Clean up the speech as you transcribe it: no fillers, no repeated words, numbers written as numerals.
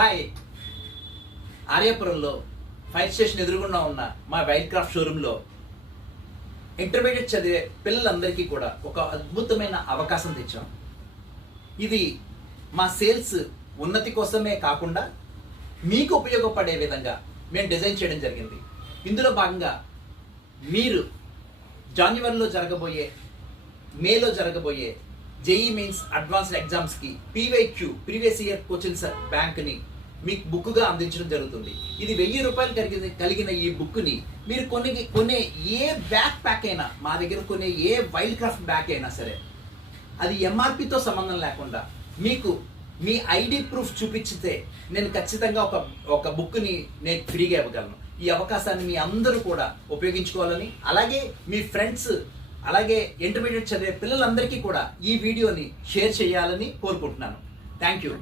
Hi, ఆర్యాపురంలో fire station ఎదురుగుండా ఉన్న మా వైల్డ్ క్రాఫ్ట్ షోరూంలో ఇంటర్మీడియట్ చదివే పిల్లలందరికీ కూడా ఒక అద్భుతమైన అవకాశం తెచ్చాం. ఇది మా సేల్స్ ఉన్నతి కోసమే కాకుండా మీకు ఉపయోగపడే విధంగా మేము డిజైన్ చేయడం జరిగింది. ఇందులో భాగంగా మీరు జనవరిలో జరగబోయే, మేలో జరగబోయే జేఈ మెయిన్స్ అడ్వాన్స్డ్ ఎగ్జామ్స్కి పీవైక్యూ ప్రీవియస్ ఇయర్ క్వశ్చన్స్ బ్యాంక్ని మీకు బుక్గా అందించడం జరుగుతుంది. ఇది 1000 రూపాయలు కలిగిన ఈ బుక్ని మీరు కొనే ఏ బ్యాక్ ప్యాక్ అయినా, మా దగ్గర కొనే ఏ వైల్డ్ క్రాఫ్ట్ బ్యాగ్ అయినా సరే, అది ఎంఆర్పితో సంబంధం లేకుండా మీకు మీ ఐడి ప్రూఫ్ చూపించితే నేను ఖచ్చితంగా ఒక బుక్ని నేను ఫ్రీగా ఇవ్వగలను. ఈ అవకాశాన్ని మీ అందరూ కూడా ఉపయోగించుకోవాలని, అలాగే మీ ఫ్రెండ్స్, అలాగే ఇంటర్మీడియట్ చదివే పిల్లలందరికీ కూడా ఈ వీడియోని షేర్ చేయాలని కోరుకుంటున్నాను. Thank you.